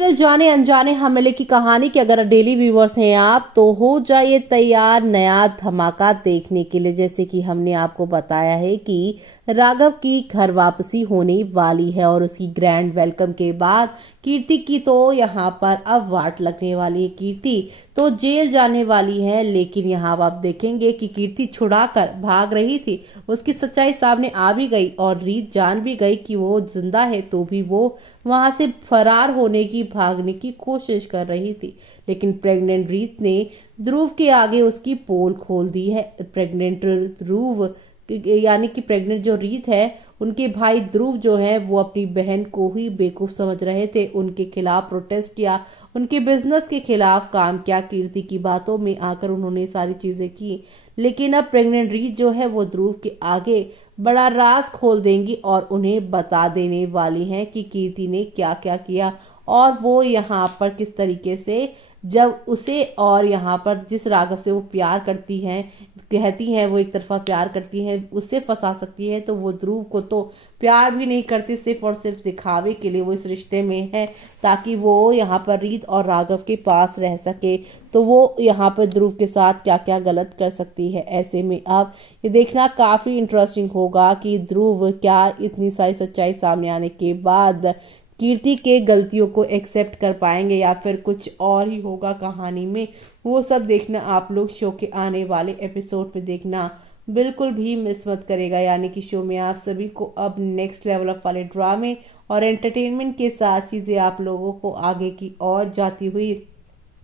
Serial जाने अनजाने हमले की कहानी की अगर डेली व्यूवर्स हैं आप तो हो जाइए तैयार नया धमाका देखने के लिए। जैसे कि हमने आपको बताया है कि राघव की घर वापसी होने वाली है और उसकी ग्रैंड वेलकम के बाद कीर्ति की तो यहाँ पर अब वाट लगने वाली है। कीर्ति तो जेल जाने वाली है, लेकिन यहाँ आप देखेंगे कि कीर्ति छुड़ाकर भाग रही थी, उसकी सच्चाई सामने आ भी गई और रीत जान भी गई कि वो जिंदा है, तो भी वो वहां से फरार होने की भागने की कोशिश कर रही थी। लेकिन प्रेग्नेंट रीत ने ध्रुव के आगे उसकी पोल खोल दी है। प्रेग्नेंट ध्रुव यानी कि प्रेग्नेंट जो रीत है, उनके भाई ध्रुव जो है वो अपनी बहन को ही बेवकूफ समझ रहे थे, उनके खिलाफ प्रोटेस्ट किया, उनके बिजनेस के खिलाफ काम किया, कीर्ति की बातों में आकर उन्होंने सारी चीजें की। लेकिन अब प्रेग्नेंट रीत जो है वो ध्रुव के आगे बड़ा राज खोल देंगी और उन्हें बता देने वाली हैं कि कीर्ति ने क्या क्या किया और वो यहाँ पर किस तरीके से जब उसे और यहाँ पर जिस राघव से वो प्यार करती हैं, कहती हैं वो एक तरफा प्यार करती हैं, उससे फंसा सकती है। तो वो ध्रुव को तो प्यार भी नहीं करती, सिर्फ और सिर्फ दिखावे के लिए वो इस रिश्ते में है ताकि वो यहाँ पर रीत और राघव के पास रह सके। तो वो यहाँ पर ध्रुव के साथ क्या क्या गलत कर सकती है। ऐसे में अब ये देखना काफी इंटरेस्टिंग होगा कि ध्रुव क्या इतनी सारी सच्चाई सामने आने के बाद कीर्ति के गलतियों को एक्सेप्ट कर पाएंगे या फिर कुछ और ही होगा कहानी में। वो सब देखना आप लोग शो के आने वाले एपिसोड में देखना बिल्कुल भी मिस मत करेगा। यानी कि शो में आप सभी को अब नेक्स्ट लेवल ऑफ वाले ड्रामे और एंटरटेनमेंट के साथ चीजें आप लोगों को आगे की ओर जाती हुई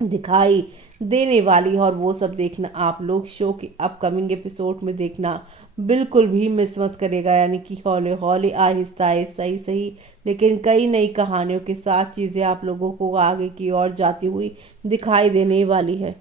दिखाई देने वाली, और वो सब देखना आप लोग शो के अपकमिंग एपिसोड में देखना बिल्कुल भी मिस मत करेगा। यानी कि हौले हौले आहिस्ता आहिस्ता सही सही लेकिन कई नई कहानियों के साथ चीजें आप लोगों को आगे की ओर जाती हुई दिखाई देने वाली है।